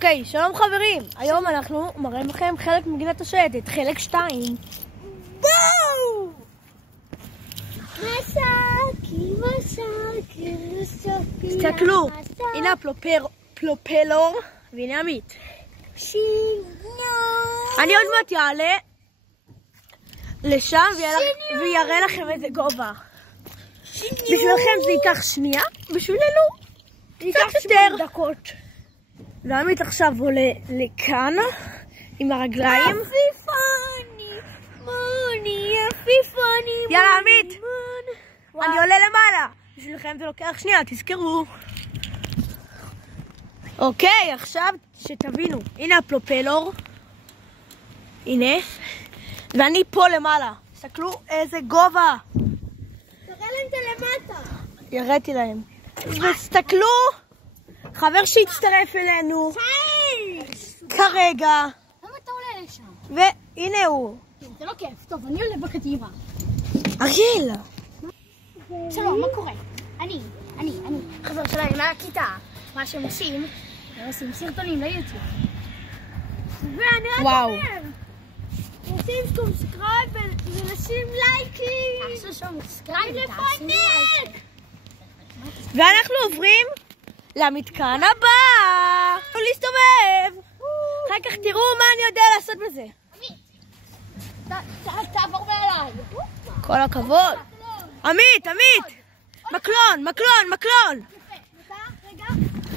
אוקיי, שלום חברים, היום אנחנו מראים לכם חלק מגינת השייטת, חלק 2. בואו! תסתכלו, הנה הפלופלור, והנה עמית. אני עוד מעט יעלה לשם ויראה לכם איזה גובה. בשבילכם זה ייקח שנייה, בשבילנו זה ייקח 8 דקות. ועמית עכשיו עולה לכאן עם הרגליים. יאללה עמית, אני עולה למעלה. בשבילכם זה לוקח שנייה, תזכרו. אוקיי, עכשיו שתבינו, הנה הפלופלור, הנה, ואני פה למעלה. תסתכלו איזה גובה. תראה להם את הלמטה. יראתי להם. ותסתכלו, חבר שהצטרף אלינו כרגע. למה אתה עולה לשם? והנה הוא. זה לא כיף. טוב, אני עולה בחטיבה. אריאל. שלום, מה קורה? אני חבר שלהם מהכיתה. מה שהם עושים, הם עושים סרטונים ליוטיוב. ואני רק אומר, עושים סובסקרייב ולשים לייקים. תעשו סובסקרייב ותעשו לייק. ואנחנו עוברים למתקן הבא. להסתובב. אחר כך תראו מה אני יודע לעשות בזה. עמית, תעבור מעליי. כל הכבוד. עמית. מקלון.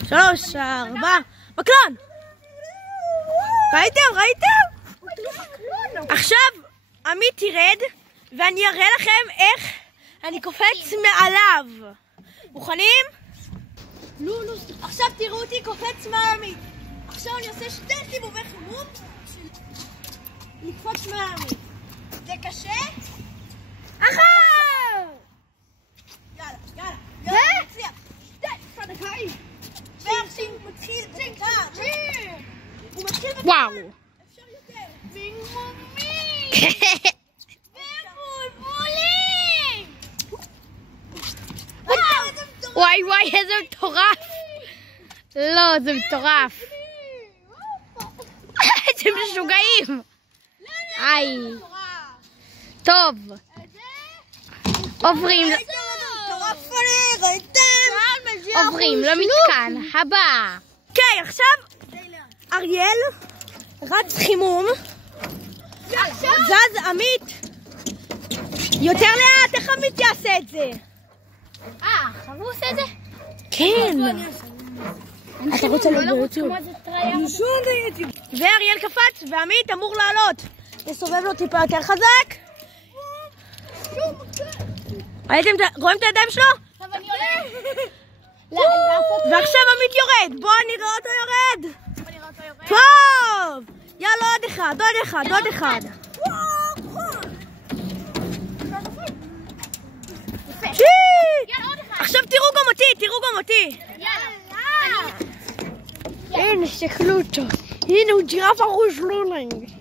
3, 4. מקלון. ראיתם? עכשיו עמית ירד ואני אראה לכם איך אני קופץ מעליו. מוכנים? לא. עכשיו תראו אותי קופץ מעל עמית. עכשיו אני עושה 2 סיבובי חימום בשביל לקפוץ מעל עמית. זה קשה? אחר! יאללה. נצליח. 2 דקות. ועכשיו מתחיל בקטע. הוא מתחיל בקטע. וואו. אפשר יותר. בינגומי. ובולבולים. וואי, איזה מטורף. לא, זה מטורף. אתם משוגעים. איי. טוב. עוברים למתקן הבא. אוקיי, עכשיו אריאל רץ חימום. זז עמית. יותר לאט, איך עמית יעשה את זה? עכשיו הוא עושה את זה? כן. אתה רוצה לראות ביוטיוב? ביוטיוב. ואריאל קפץ ועמית אמור לעלות. נסובב לו טיפה יותר חזק. רואים את הידיים שלו? עכשיו אני עולה. ועכשיו עמית יורד. בואו נראה אותו יורד. טוב. יאללה, עוד אחד. עכשיו תראו גם אותי. יאללה. הנה, תסתכלו אותו. הנה הוא ג'ירפה רוש לולנג.